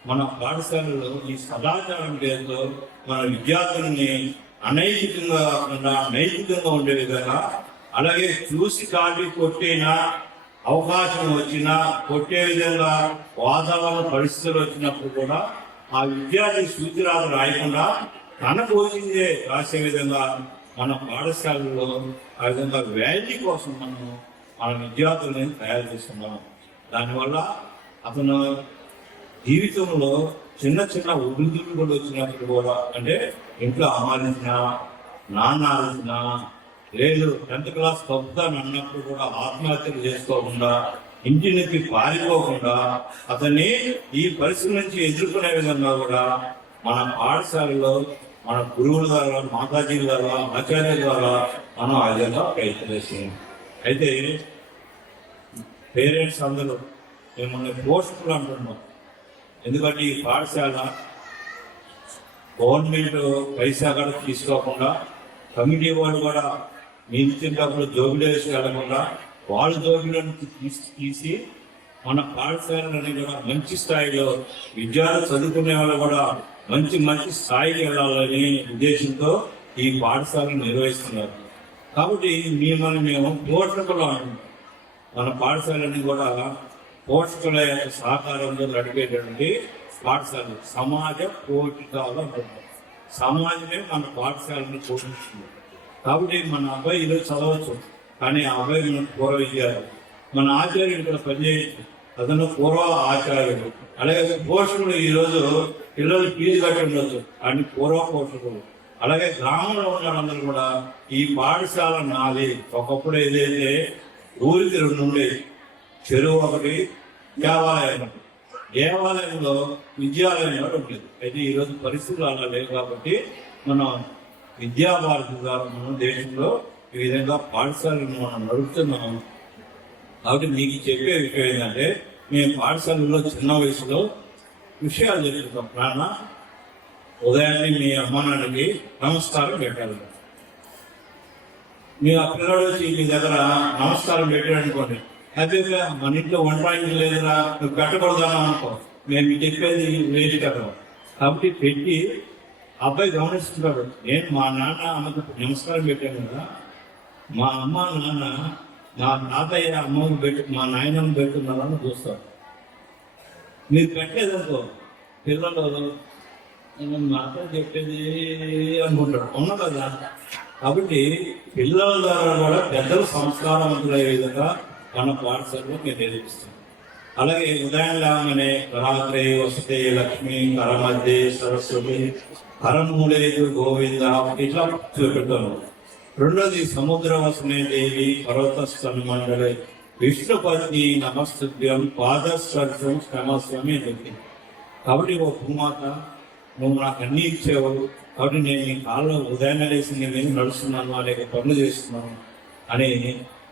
మన పాఠశాలలో ఈ సదాచారం పేరుతో మన విద్యార్థులని అనైతికంగా కాకుండా నైతికంగా ఉండే విధంగా, అలాగే చూసి కాటి కొట్టిన అవకాశం వచ్చినా కొట్టే విధంగా వాతావరణ పరిస్థితులు వచ్చినప్పుడు కూడా ఆ విద్యార్థి సూచిరాలు రాయకుండా తనకు వచ్చిందే రాసే విధంగా మన పాఠశాలలో ఆ విధంగా వ్యాధి కోసం మన విద్యార్థులని తయారు చేస్తున్నాం. దానివల్ల అతను జీవితంలో చిన్న ఒడిదుడుకులు కూడా వచ్చినప్పుడు కూడా, అంటే ఇంట్లో అమ్మాలించిన, నాన్న ఆలోచన లేదు, 10th క్లాస్ తప్పుతాను అన్నప్పుడు కూడా ఆత్మహత్యలు చేసుకోకుండా, ఇంటి నుంచి పారిపోకుండా అతన్ని ఈ పరిస్థితి నుంచి ఎదుర్కొనే విధంగా కూడా మన పాఠశాలలో మన గురువుల ద్వారా, మాతాజీల ద్వారా, ఆచార్యుల ద్వారా మనం ఆ విధంగా ప్రయత్నం చేస్తున్నాం. అయితే పేరెంట్స్ అందరూ మిమ్మల్ని పోషకులు అంటున్నాం. ఎందుకంటే ఈ పాఠశాల గవర్నమెంట్ పైసా కూడా తీసుకోకుండా, కమిటీ వాళ్ళు కూడా మీ ఇచ్చినప్పుడు జోబులు వేసి వెళ్ళకుండా వాళ్ళ జోబులను తీసి మన పాఠశాలని కూడా మంచి స్థాయిలో విద్యార్థులు చదువుకునే వాళ్ళు కూడా మంచి స్థాయికి వెళ్ళాలని ఉద్దేశంతో ఈ పాఠశాలను నిర్వహిస్తున్నారు. కాబట్టి మేము పోషకులు అంటున్నాం. మన పాఠశాలని కూడా పోషకుల యొక్క సహకారంతో నడిపేటువంటి పాఠశాలలు సమాజ పోషకాలు అంటున్నారు. సమాజమే మన పాఠశాలను పోషిస్తుంది. కాబట్టి మన అబ్బాయి ఈరోజు చదవచ్చు, కానీ ఆ అబ్బాయి మనకు పూర్వ ఇయ్యాలి. మన ఆచార్యుడు ఇక్కడ పనిచేయచ్చు, అతను పూర్వ ఆచార్యుడు. అలాగే పోషకుడు ఈరోజు పిల్లలు ఫీజు కట్టి ఉండొచ్చు, అని పూర్వ పోషకుడు. అలాగే గ్రామంలో ఉన్న వాళ్ళందరూ కూడా ఈ పాఠశాల నాది. ఒకప్పుడు ఏదైతే ఊరికి 2 ఉండేది, చెరువు ఒకటి, దేవాలయం. దేవాలయంలో విద్యాలయం కూడా ఉండేది. అయితే ఈరోజు పరిస్థితులు అలా లేవు. కాబట్టి మనం విద్యాభారతి ద్వారా మనం దేశంలో ఈ విధంగా పాఠశాలను మనం నడుపుతున్నాం. కాబట్టి మీకు చెప్పే విషయం ఏంటంటే, మేము పాఠశాలలో చిన్న వయసులో విషయాలు జరుగుతాం. ఉదయాన్నే మీ అమ్మా నాన్నకి నమస్కారం పెట్టాలి. మీ ఆ పిల్లడు వచ్చి మీ దగ్గర నమస్కారం పెట్టాడు అనుకోండి, హ్యాపీగా మన ఇంట్లో వంట ఇంటి లేదురా నువ్వు పెట్టకూడదా అనుకో, మేము చెప్పేది వేసి కదా. కాబట్టి పెట్టి అబ్బాయి గమనిస్తున్నాడు, నేను మా నాన్న అమ్మకు నమస్కారం పెట్టాను కదా, మా అమ్మ నాన్న మా తాతయ్య అమ్మకు పెట్టి మా నాయనమ్మ పెట్టున్నారని చూస్తారు. మీరు పెట్టలేదనుకో పిల్లలు మాట చెప్పేది అనుకుంటాడు, అవును కదా. కాబట్టి పిల్లల ద్వారా కూడా పెద్దలు సంస్కారవంతులయ్యే విధంగా మన పాఠశాలలో మేము నేర్పిస్తాం. అలాగే ఉదయం లేవగానే రాత్రి వస్తే లక్ష్మి కరమధ్య సరస్వతి కరమూలేదు గోవింద ఇట్లా చూపెడతాను. రెండోది సముద్ర వసనే దేవి పర్వతస్థల మండలి విష్ణుపతి నమస్తుభ్యం పాదస్పర్శం క్షమస్వామి అని. కాబట్టి ఓ భూమాత నువ్వు నాకు అన్ని ఇచ్చావు, కాబట్టి నేను నీ కాళ్ళలో ఉదయాన్నే లేచి నేను నడుస్తున్నాను అనేక పనులు చేస్తున్నాను అని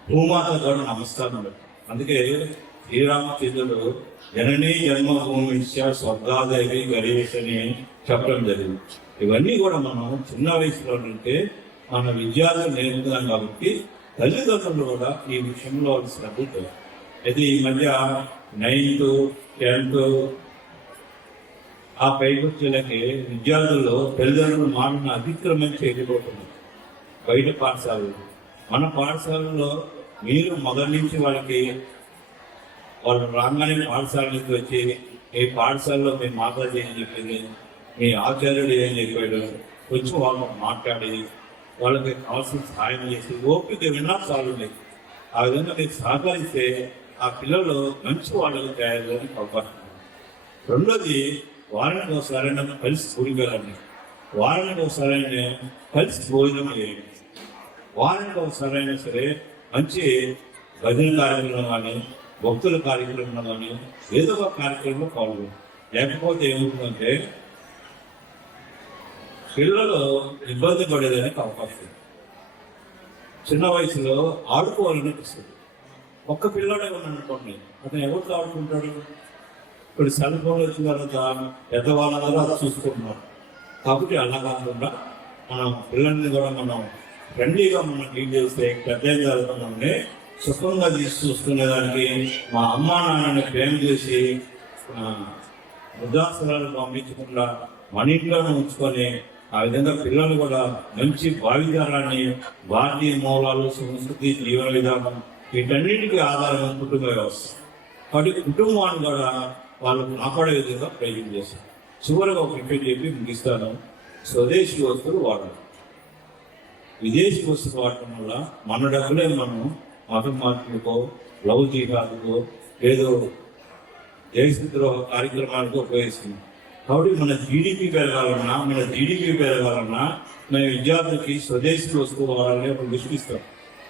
భూమాత కూడా నమస్కారం పెట్టాను. అందుకే శ్రీరామచంద్రుడు జననీ జన్మభూమి స్వర్గాదేవి గరీష్ అని చెప్పడం జరిగింది. ఇవన్నీ కూడా మనం చిన్న వయసులో ఉంటే మన విద్యార్థులు నేర్పుతున్నాం. కాబట్టి తల్లిదండ్రులు కూడా ఈ విషయంలో శ్రద్ధ చేయాలి. అయితే ఈ మధ్య 9th 10th ఆ పైకొచ్చేలకి విద్యార్థుల్లో తల్లిదండ్రులు మాటను అతిక్రమించి వెళ్ళిపోతున్నారు బయట పాఠశాలలు. మన పాఠశాలలో మీరు మొదటి నుంచి వాళ్ళకి వాళ్ళు రాగానే పాఠశాలకి వచ్చి మీ పాఠశాలలో మీ మాతాజీ ఏం చెప్పింది, మీ ఆచార్యుడు ఏం చెప్పాడు వచ్చి వాళ్ళు మాట్లాడి వాళ్ళకి కావాల్సిన సహాయం చేసి ఓపిక విన్నా చాలు. ఆ విధంగా మీరు సహకరిస్తే ఆ పిల్లలు మంచి వాళ్ళకి తయారని అవకాశం. రెండోది వారానికి ఒకసారైనా కలిసి స్కూల్కి వెళ్ళండి, వారానికి ఒకసారైనా కలిసి భోజనం చేయండి, వారానికి ఒకసారైనా సరే మంచి భజన కార్యక్రమం కానీ భక్తుల కార్యక్రమం కానీ ఏదో ఒక కార్యక్రమంలో పాల్గొంది. లేకపోతే ఏమవుతుందంటే పిల్లలు ఇబ్బంది పడేదానికి అవకాశం ఉంది. చిన్న వయసులో ఆడుకోవాలని వస్తుంది. ఒక్క పిల్లడే ఉన్నాడనుకోండి, అతను ఎవరితో ఆడుకుంటాడు? ఇప్పుడు సెల్ ఫోన్ వచ్చిన తర్వాత పెద్దవాళ్ళ ద్వారా చూసుకుంటున్నారు. కాబట్టి అలా కాకుండా మనం పిల్లల్ని కూడా మనం ఫ్రెండ్లీగా మనం డీల్ చేస్తే పెద్ద జరుగుతున్నామని సుఖంగా చూసుకునేదానికి మా అమ్మా నాన్నని ప్రేమ చేసి వృద్ధాశ్రమాలకు పంపించకుండా మన ఇంట్లోనే ఉంచుకొని ఆ విధంగా పిల్లలు కూడా మంచి భావితరాన్ని భారతీయ మూలాలు సంస్కృతి జీవన విధానం వీటన్నిటికీ ఆధారం కుటుంబ వ్యవస్థ. కాబట్టి కుటుంబాన్ని కూడా వాళ్ళకు కాపాడే విధంగా ప్రయత్నం చేస్తాం. చివరిగా ఒక విషయం చెప్పి ముగిస్తాను. స్వదేశీ వస్తువులు వాడాలి. విదేశీ వస్తువులు వాడటం వల్ల మన డబ్బులే మనం మత మార్పులకో లవ్ జీహాదుకో ఏదో దేశద్రోహ కార్యక్రమాలకు ఉపయోగిస్తున్నాం. కాబట్టి మన జీడిపి పెరగాలన్నా మన విద్యార్థులకి స్వదేశీ వస్తువులు వాడాలని ఒక విశ్వసిస్తాం.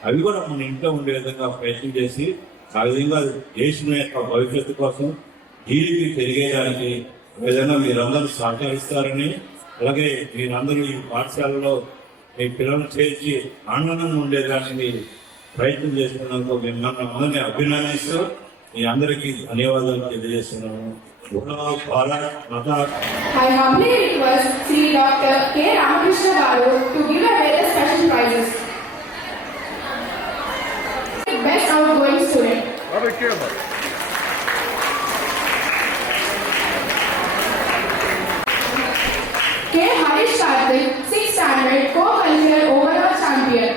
అవి కూడా మన ఇంట్లో ఉండే విధంగా ప్రయత్నం చేసి ఆ విధంగా దేశం యొక్క భవిష్యత్తు కోసం జీడిపి పెరిగేదానికి విధంగా మీరందరూ సహకరిస్తారని, అలాగే మీరందరూ ఈ పాఠశాలలో మీ పిల్లలను చేర్చి ఆనందంగా ఉండేదానికి ప్రయత్నం చేస్తున్నందుకు మిమ్మల్ని అందరినీ అభినందిస్తూ మీ అందరికీ ధన్యవాదాలు తెలియజేస్తున్నాను. I humbly request Sri Dr. K. Ramakrishna Garu to give a various special prizes. Best outgoing student. K. Harish Karthik, 6th standard, co-cultural overall champion.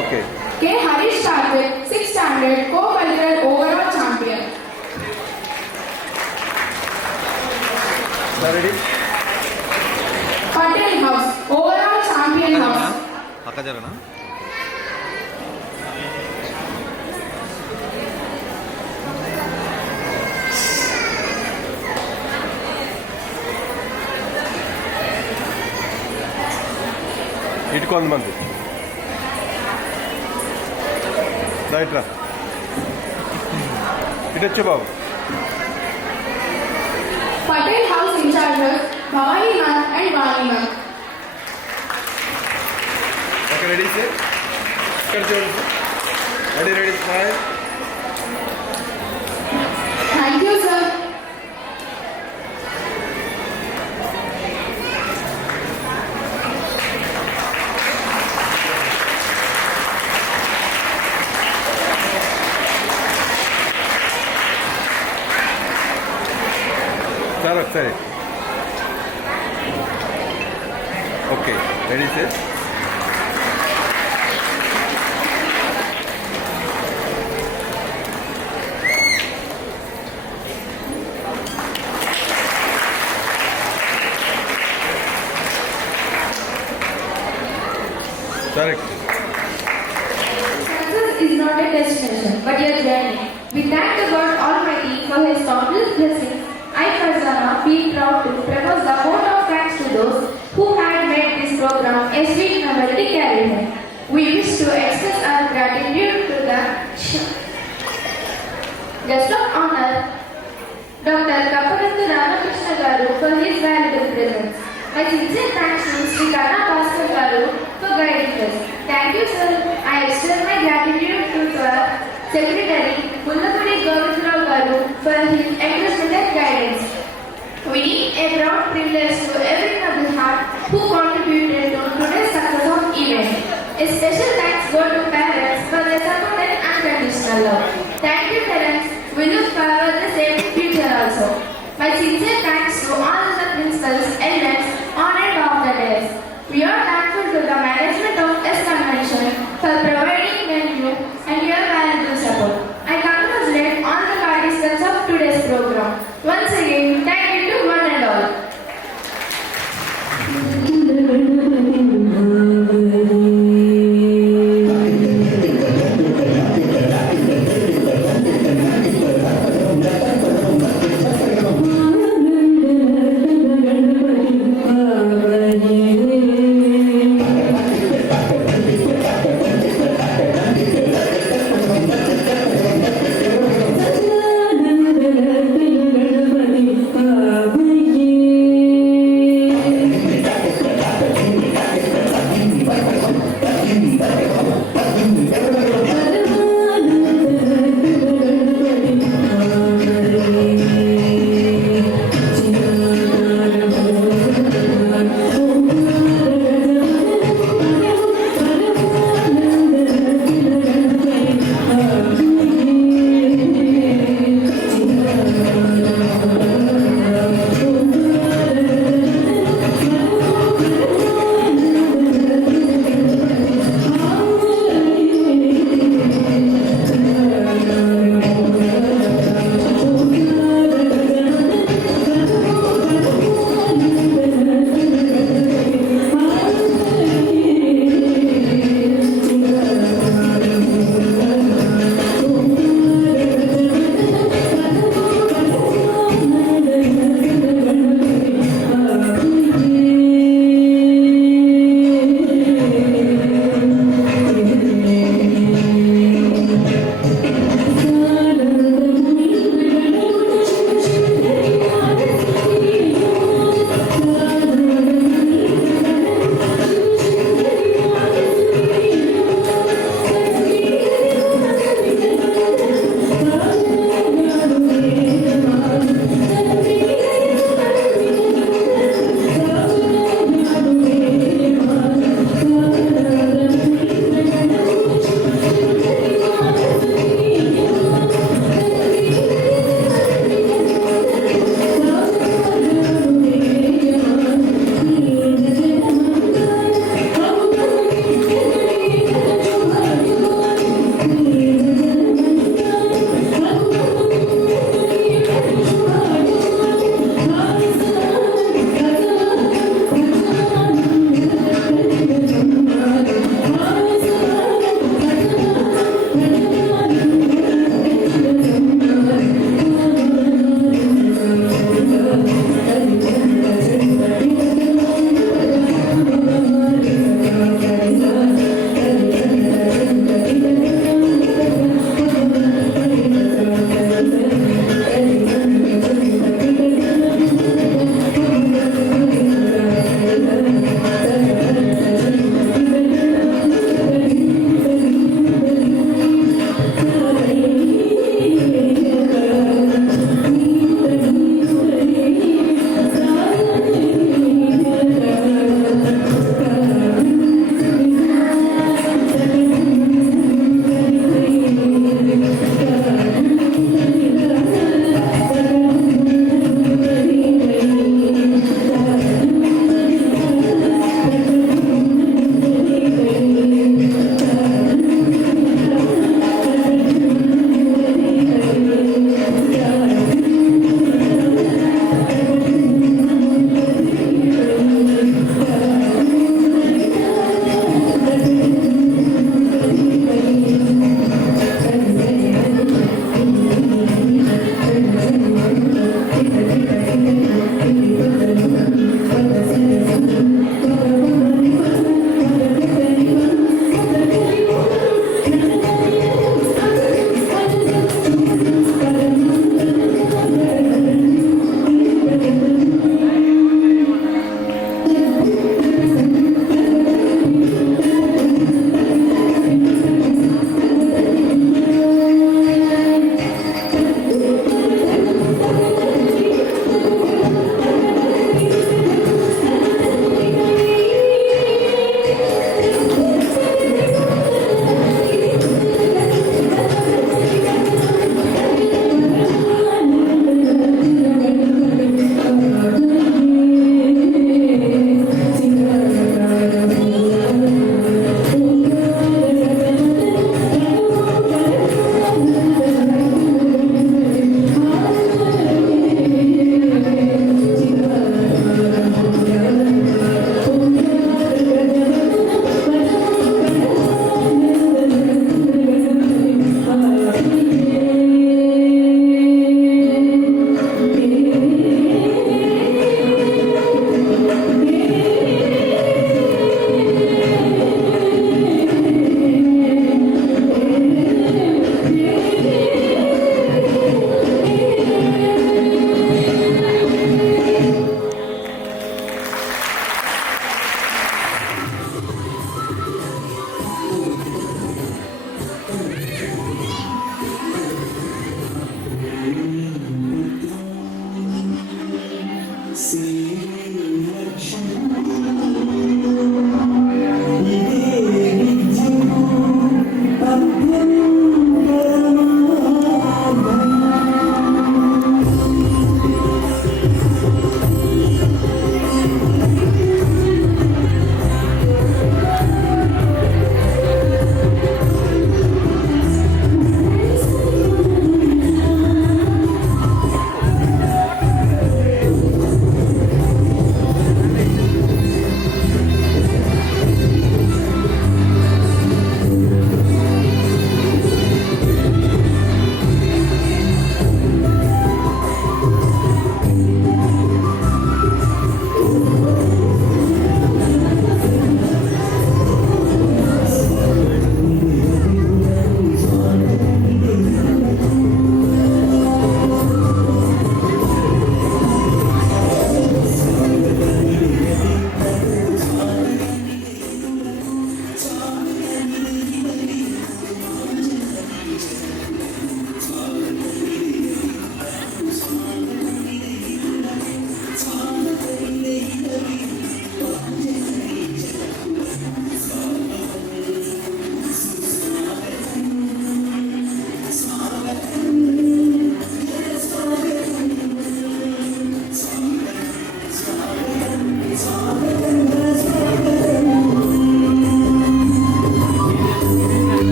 Okay. K. Harish Karthik, 6th standard, co-cultural overall champion. Ready? Patel House, overall champion house. Akka jarana. ఇటు కొంతమంది right రా, ఇటు వచ్చే బాబు. Patel House in charges Bhavani ma'am and Vani ma'am. Okay ready sir, ఇక్కడ చూడండి. Ready ready smile. Thank you, sir. Sir ఒకసారి okay ready sir correct Success is not a destination, but a journey. We thank the God Almighty for His countless blessings. I, Farzana, feel proud to pronounce the vote of thanks to those who had made this program a sweet memory to carry home. We wish to express our gratitude to the guest of honor, Dr. Kapparathu Ramakrishna Garu, for his valuable presence. My sincere thanks to Sri Kanna Bhaskar Garu for guiding us. Thank you, sir. I extend my gratitude to our Secretary Mullapudi Govindrao Garu for his encouragement and guidance. We need a broad privilege to everyone of the heart who contributed to today's success of event. A special thanks go to parents for their support and unconditional love. Thank you, parents. We look forward to the same future also. My sincere thanks to all the principals, elders, on and off the days. We are thankful to the management of S Convention for providing venue and your valuable support. I congratulate all the participants of today's program. Once again, thank you to one and all. Thank you.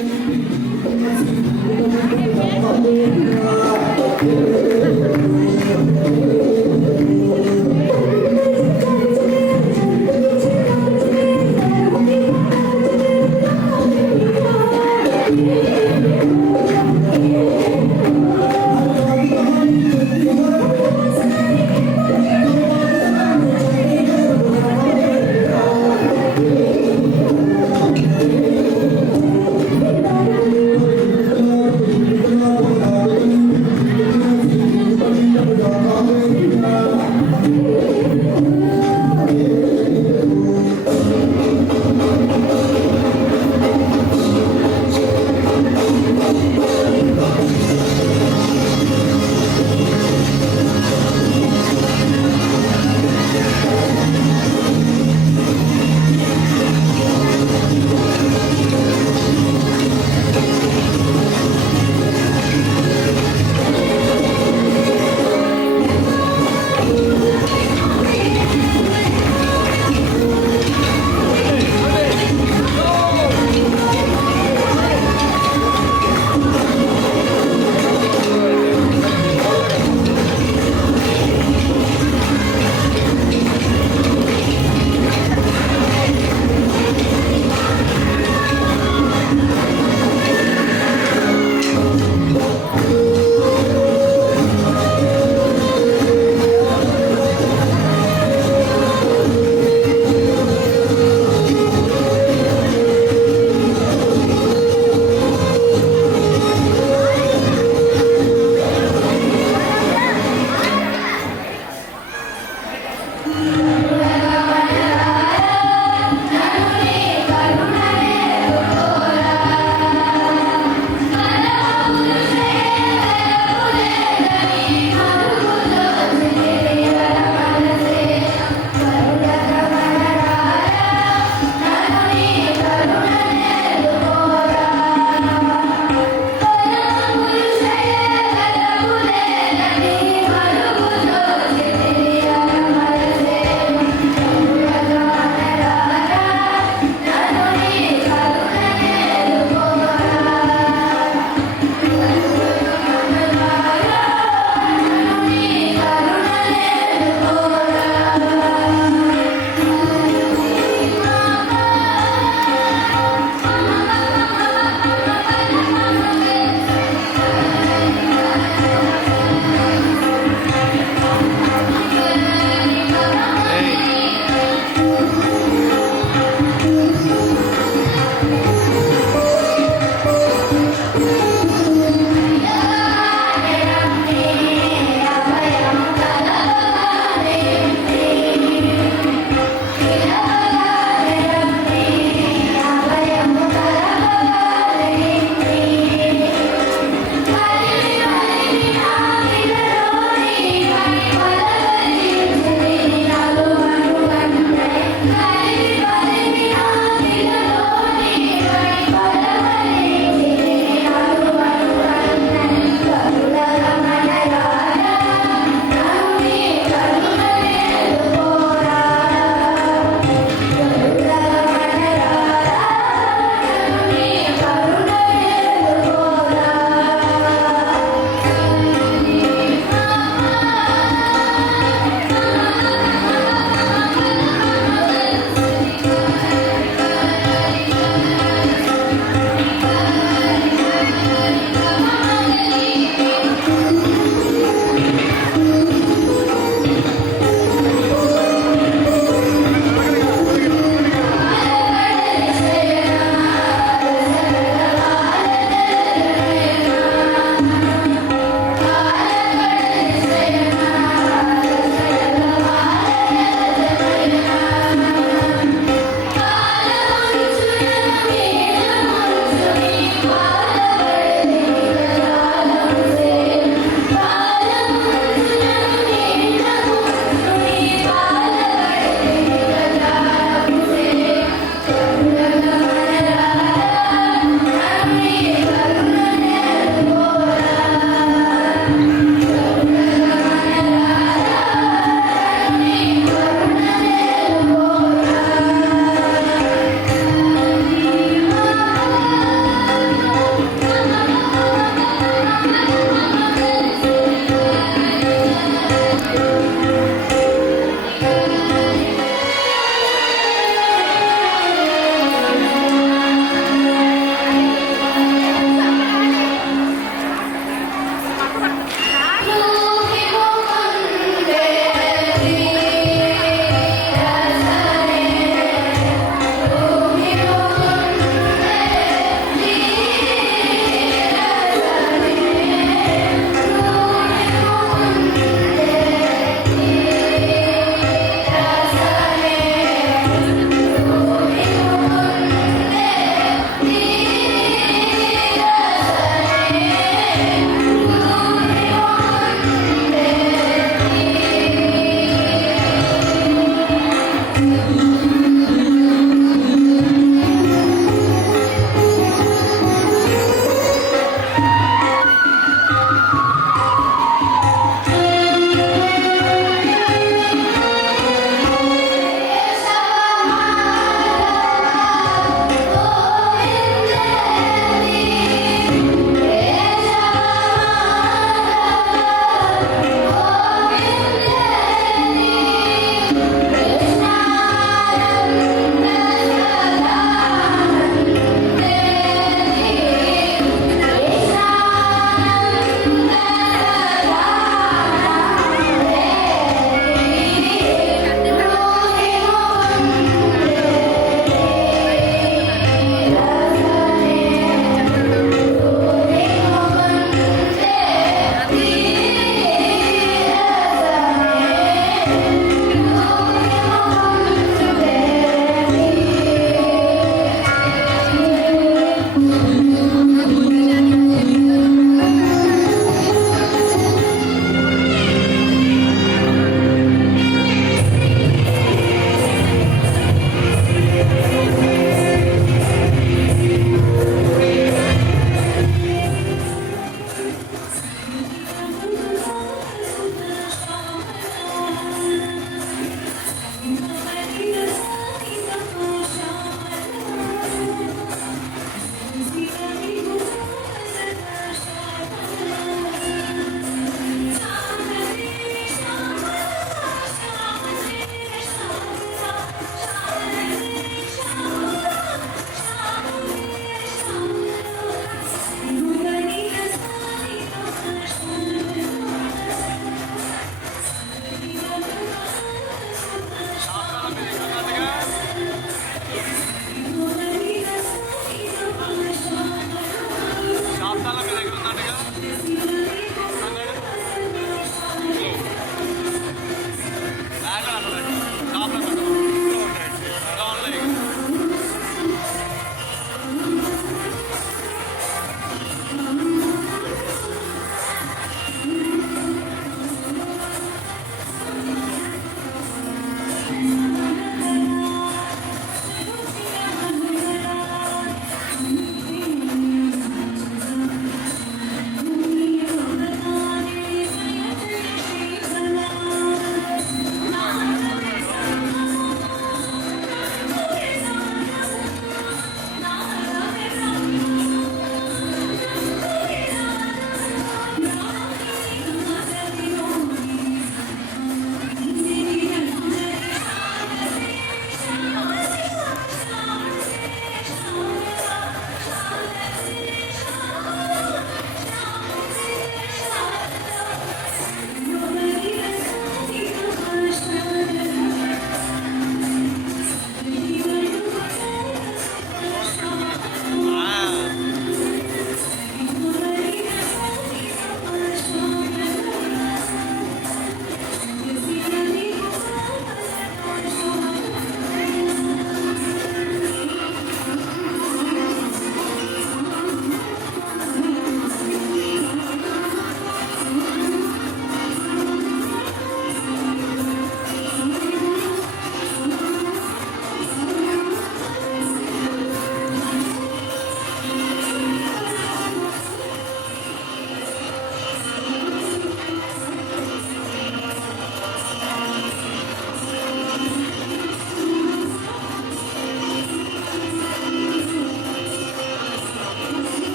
Thank you.